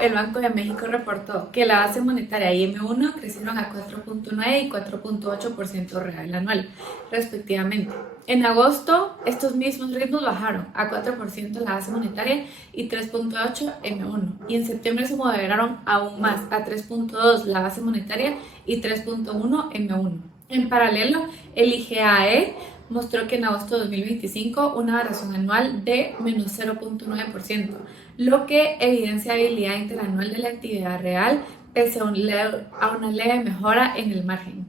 el Banco de México reportó que la base monetaria y M1 crecieron a 4.9 y 4.8% real anual, respectivamente. En agosto, estos mismos ritmos bajaron a 4% la base monetaria y 3.8 M1, y en septiembre se moderaron aún más a 3.2 la base monetaria y 3.1 M1. En paralelo, el IGAE mostró que en agosto de 2025 una variación anual de menos 0.9%, lo que evidencia habilidad interanual de la actividad real pese a una leve mejora en el margen.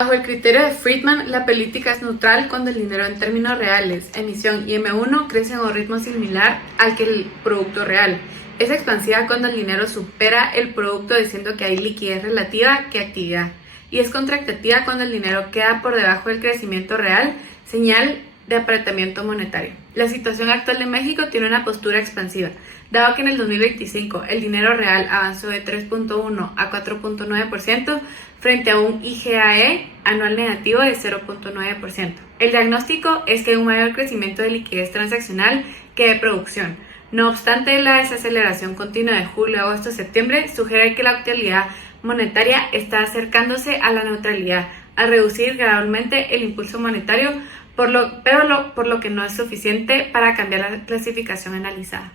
Bajo el criterio de Friedman, la política es neutral cuando el dinero en términos reales, emisión y M1 crecen a un ritmo similar al que el producto real. Es expansiva cuando el dinero supera el producto, diciendo que hay liquidez relativa que actividad. Y es contractativa cuando el dinero queda por debajo del crecimiento real, señal de apretamiento monetario. La situación actual de México tiene una postura expansiva, dado que en el 2025 el dinero real avanzó de 3.1 a 4.9% frente a un IGAE anual negativo de 0.9%. El diagnóstico es que hay un mayor crecimiento de liquidez transaccional que de producción. No obstante, la desaceleración continua de julio, agosto, septiembre sugiere que la actualidad monetaria está acercándose a la neutralidad, al reducir gradualmente el impulso monetario, por lo que no es suficiente para cambiar la clasificación analizada.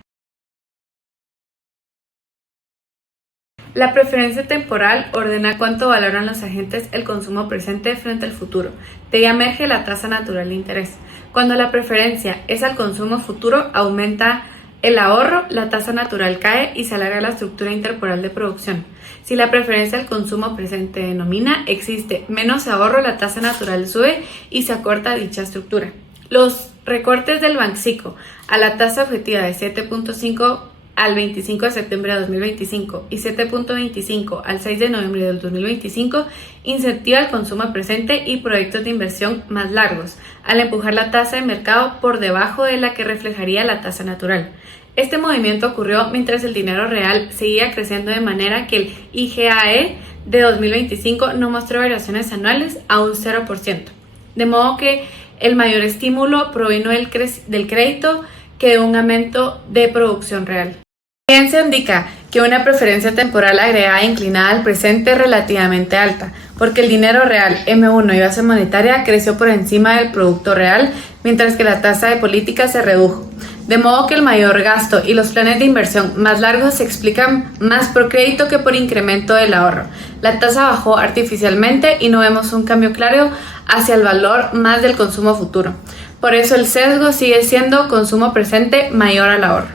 La preferencia temporal ordena cuánto valoran los agentes el consumo presente frente al futuro. De ella emerge la tasa natural de interés. Cuando la preferencia es al consumo futuro, aumenta el ahorro, la tasa natural cae y se alarga la estructura interporal de producción. Si la preferencia al consumo presente denomina, existe menos ahorro, la tasa natural sube y se acorta dicha estructura. Los recortes del Banxico a la tasa objetiva de 7.5 al 25 de septiembre de 2025 y 7.25 al 6 de noviembre del 2025 incentiva el consumo presente y proyectos de inversión más largos, al empujar la tasa de mercado por debajo de la que reflejaría la tasa natural. Este movimiento ocurrió mientras el dinero real seguía creciendo, de manera que el IGAE de 2025 no mostró variaciones anuales a un 0%. De modo que el mayor estímulo provino del crédito que de un aumento de producción real. La evidencia indica que una preferencia temporal agregada inclinada al presente es relativamente alta, porque el dinero real M1 y base monetaria creció por encima del producto real, mientras que la tasa de política se redujo. De modo que el mayor gasto y los planes de inversión más largos se explican más por crédito que por incremento del ahorro. La tasa bajó artificialmente y no vemos un cambio claro hacia el valor más del consumo futuro. Por eso el sesgo sigue siendo consumo presente mayor al ahorro.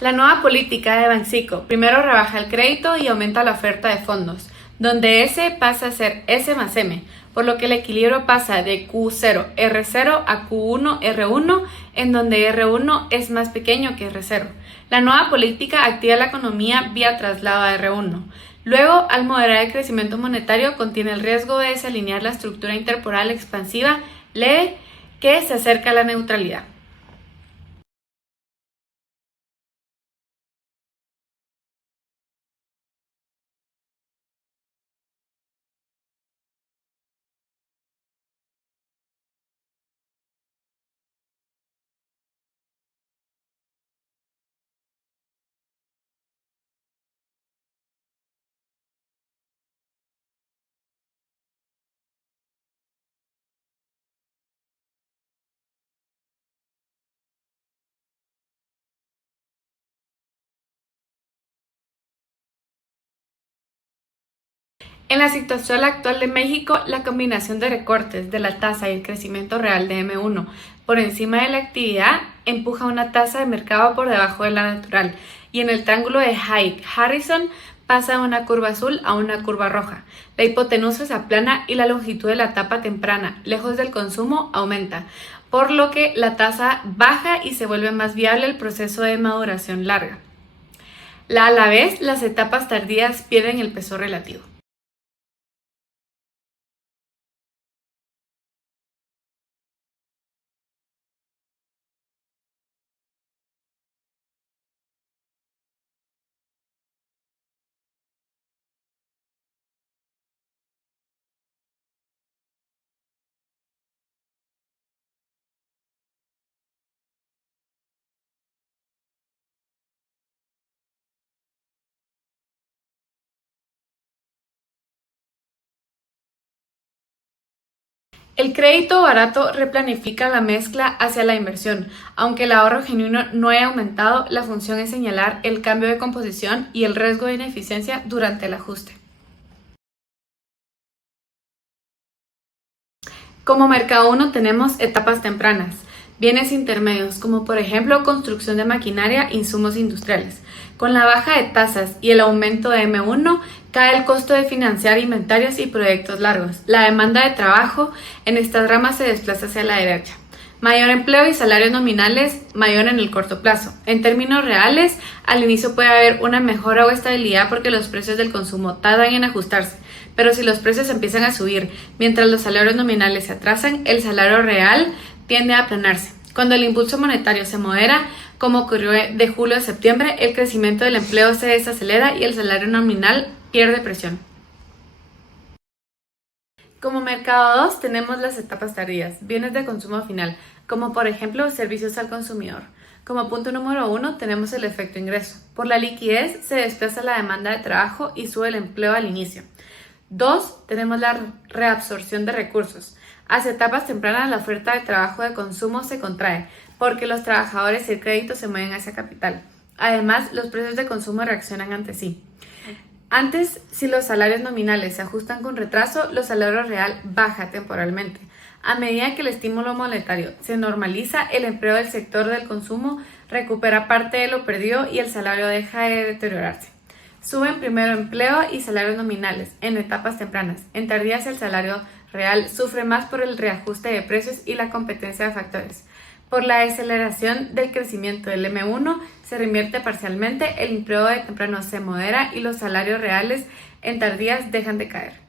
La nueva política de Banxico primero rebaja el crédito y aumenta la oferta de fondos, donde S pasa a ser S más M, por lo que el equilibrio pasa de Q0R0 a Q1R1, en donde R1 es más pequeño que R0. La nueva política activa la economía vía traslado a R1. Luego, al moderar el crecimiento monetario, contiene el riesgo de desalinear la estructura interporal expansiva leve que se acerca a la neutralidad. En la situación actual de México, la combinación de recortes de la tasa y el crecimiento real de M1 por encima de la actividad empuja una tasa de mercado por debajo de la natural, y en el triángulo de Hayek-Harrison pasa de una curva azul a una curva roja. La hipotenusa se aplana y la longitud de la etapa temprana, lejos del consumo, aumenta, por lo que la tasa baja y se vuelve más viable el proceso de maduración larga. A la vez, las etapas tardías pierden el peso relativo. El crédito barato replanifica la mezcla hacia la inversión. Aunque el ahorro genuino no haya aumentado, la función es señalar el cambio de composición y el riesgo de ineficiencia durante el ajuste. Como mercado 1 tenemos etapas tempranas, bienes intermedios como por ejemplo construcción de maquinaria e insumos industriales. Con la baja de tasas y el aumento de M1 cae el costo de financiar inventarios y proyectos largos. La demanda de trabajo en estas ramas se desplaza hacia la derecha. Mayor empleo y salarios nominales mayor en el corto plazo. En términos reales, al inicio puede haber una mejora o estabilidad porque los precios del consumo tardan en ajustarse. Pero si los precios empiezan a subir mientras los salarios nominales se atrasan, el salario real tiende a aplanarse. Cuando el impulso monetario se modera, como ocurrió de julio a septiembre, el crecimiento del empleo se desacelera y el salario nominal pierde presión. Como mercado 2 tenemos las etapas tardías, bienes de consumo final, como por ejemplo servicios al consumidor. Como punto número 1 tenemos el efecto ingreso. Por la liquidez se desplaza la demanda de trabajo y sube el empleo al inicio. 2. Tenemos la reabsorción de recursos. Hacia etapas tempranas la oferta de trabajo de consumo se contrae porque los trabajadores y el crédito se mueven hacia capital. Además, los precios de consumo reaccionan ante sí. Antes, si los salarios nominales se ajustan con retraso, los salarios real baja temporalmente. A medida que el estímulo monetario se normaliza, el empleo del sector del consumo recupera parte de lo perdido y el salario deja de deteriorarse. Suben primero empleo y salarios nominales en etapas tempranas. En tardías el salario real sufre más por el reajuste de precios y la competencia de factores. Por la deceleración del crecimiento del M1 se reinvierte parcialmente, el empleo de temprano se modera y los salarios reales en tardías dejan de caer.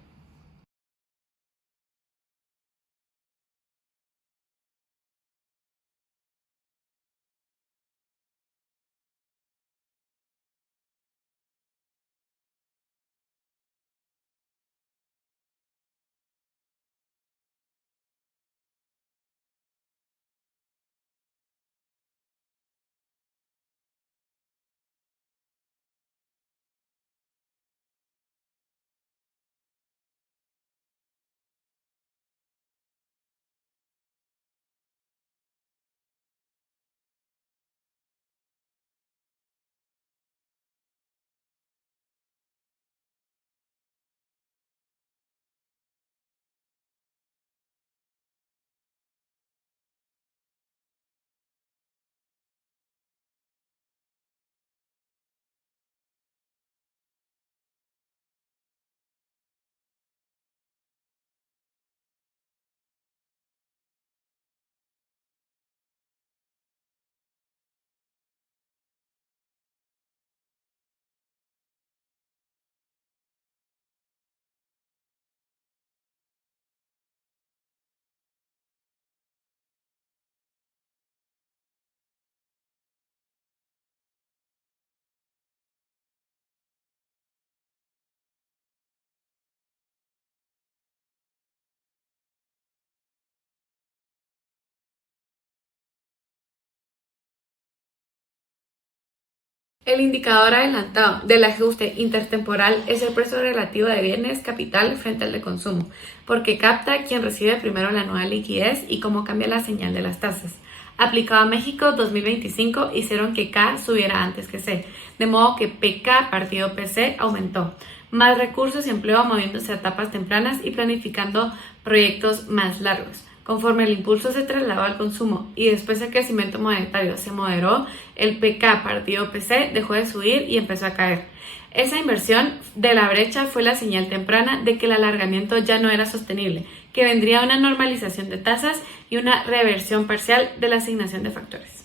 El indicador adelantado del ajuste intertemporal es el precio relativo de bienes capital frente al de consumo, porque capta quién recibe primero la nueva liquidez y cómo cambia la señal de las tasas. Aplicado a México 2025 hicieron que K subiera antes que C, de modo que PK partido PC aumentó. más recursos y empleo moviéndose a etapas tempranas y planificando proyectos más largos. Conforme el impulso se trasladó al consumo y después el crecimiento monetario se moderó, el PK partido PC dejó de subir y empezó a caer. Esa inversión de la brecha fue la señal temprana de que el alargamiento ya no era sostenible, que vendría una normalización de tasas y una reversión parcial de la asignación de factores.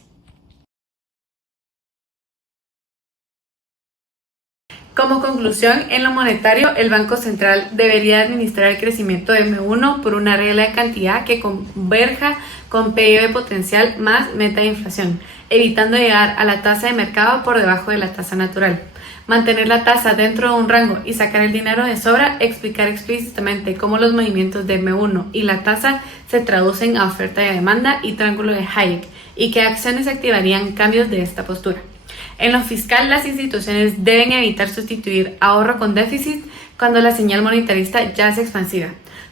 Como conclusión, en lo monetario, el Banco Central debería administrar el crecimiento de M1 por una regla de cantidad que converja con PIB potencial más meta de inflación, evitando llegar a la tasa de mercado por debajo de la tasa natural. Mantener la tasa dentro de un rango y sacar el dinero de sobra, explicar explícitamente cómo los movimientos de M1 y la tasa se traducen a oferta y demanda y triángulo de Hayek, y qué acciones activarían cambios de esta postura. En lo fiscal, las instituciones deben evitar sustituir ahorro con déficit cuando la señal monetarista ya es expansiva.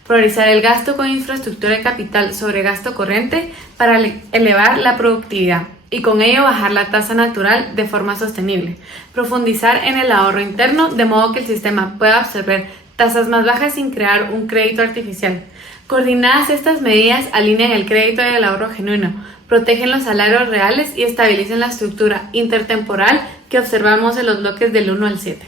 Priorizar el gasto con infraestructura de capital sobre gasto corriente para elevar la productividad y con ello bajar la tasa natural de forma sostenible. Profundizar en el ahorro interno de modo que el sistema pueda absorber tasas más bajas sin crear un crédito artificial. Coordinadas estas medidas alinean el crédito y el ahorro genuino, protegen los salarios reales y estabilizan la estructura intertemporal que observamos en los bloques del 1 al 7.